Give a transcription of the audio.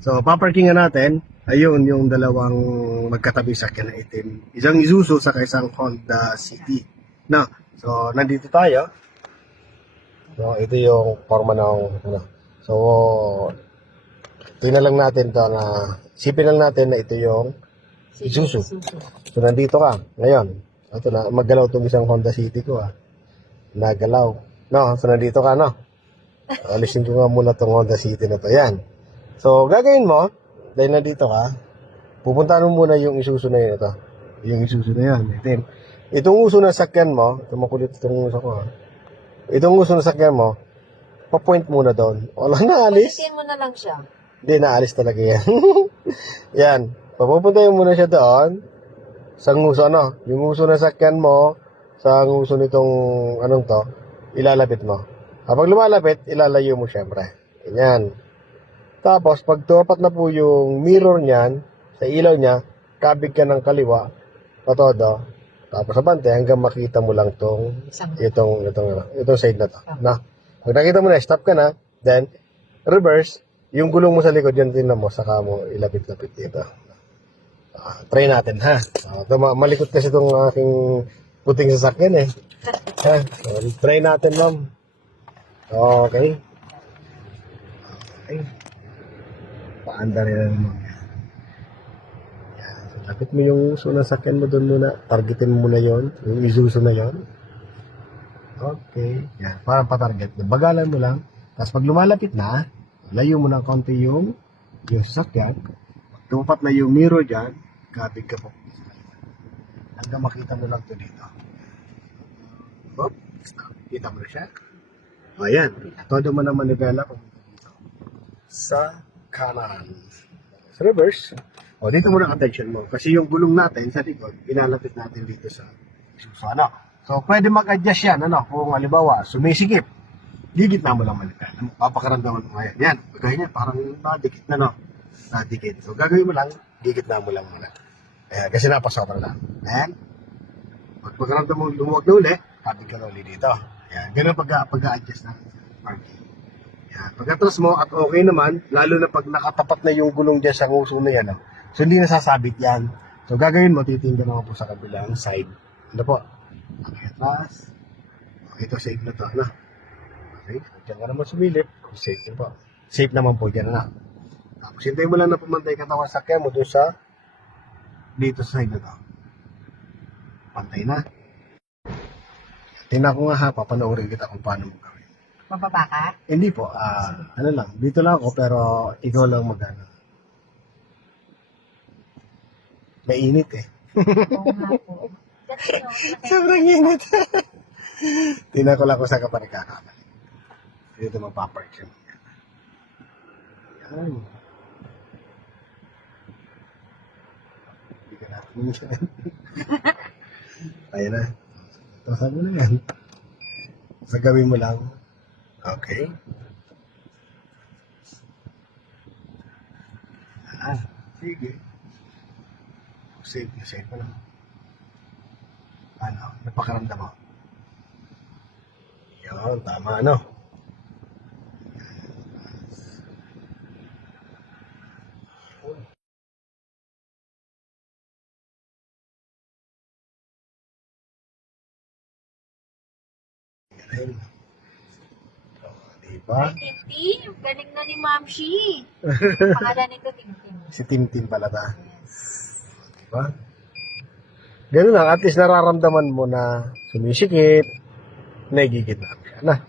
So, paparkingan natin, ayun yung dalawang magkatabi sakyan na itim. Isang Isuzu sa isang Honda City. No, so nandito tayo. So, ito yung forma ng ano. So, tingnan lang natin to na isipin lang natin na ito yung Isuzu. So, nandito ka ngayon. Ito na, maggalaw itong isang Honda City ko Nagalaw. No, so nandito ka, no? Alisin ko nga muna itong Honda City na to. Yan. So, gagawin mo, dahil nandito ka, pupuntahan mo muna yung Isuzu na yun ito. Yung Isuzu na yan. Itong uso na sakyan mo, ito makulit itong uso ko Itong uso na sakyan mo, pa-point muna doon. Wala na, alis. Palitin mo na lang siya. Hindi, naalis talaga yan. Yan. Papupuntahin muna siya doon, sa nguso, yung uso na sakyan mo, sa nguso nitong, anong to, ilalapit mo. Kapag lumalapit, ilalayo mo syempre. Ganyan. Tapos, pag tumapat na po yung mirror niyan, sa ilaw niya, kabig ka ng kaliwa, patodo, tapos sa bante, hanggang makita mo lang itong side na to. Na, pag nakita mo na, stop ka na, then, reverse, yung gulong mo sa likod, yan din mo, saka mo ilapit-lapit dito. Try natin, ha? Malikot kasi itong aking puting sasakyan, So, try natin, ma'am. Okay. Paanda rin naman. So, lapit mo yung uso na sakyan mo doon muna. Targetin mo muna yon, yung Isuzu na yon. Okay. Yan, parang patarget. Bagalan mo lang. Tapos pag lumalapit na, layo mo ng konti yung sakyan. Pag tumapat na yung mirror dyan, kabig ka po. Hanggang makita mo lang ito dito. Kita mo na siya. Ayan. Todo mo naman nagala kung dito. Sa kanan. Sa reverse. Dito muna ang attention mo. Kasi yung gulong natin sa likod, inalapit natin dito sa Isuzu. So, pwede mag-adjust yan. Kung halimbawa, sumisikip, gigitna mo lang malitan. Papakaramdaman mo ngayon. Yan. Pagkain yan, parang nadikit na, Nadikit. So, gagawin mo lang, gigitna mo lang muna. Kasi napasobra lang. Ayan. Pag pagkaramdam mo lumuwag na uli, habig ka na uli dito. Ayan. Ganun pag-a-adjust natin sa parking. Yan. Pagkatapos mo at okay naman, lalo na pag nakatapat na yung gulong dyan sa nguso na yan, so hindi nasasabit yan. So gagawin mo, titingnan naman po sa kabilang side. Ano po? Okay, atras. Okay, ito safe na to. Okay, dyan ka naman sumilip. Safe din po. Safe naman po dyan, Tapos hintayin mo lang na pumantay katawan sa sakyan mo doon sa dito sa side na to. Pantay na. Tingnan ko nga papanoorin kita kung paano mo gawin. Mababa ka? Hindi po, dito lang ako pero ikaw lang magano. Mainit Oo nga po. Sobrang init. Tingnan ko lang kung saan ka pa nagkakamali. Dito magpapark siya. Yan. Hindi ka natin yan. Ayun na. Tasan mo na yan. So, gawin mo lang. Okay. Sige. Save mo lang. Napakaramdam mo. Yun, tama, Galing. Diba? Ay, Tintin. Galing na ni Ma'am Shi. Pangalan nito, Tintin. Si Tintin pala ta. Diba? Ganun lang, at least nararamdaman mo na sumisikip, nagigit na.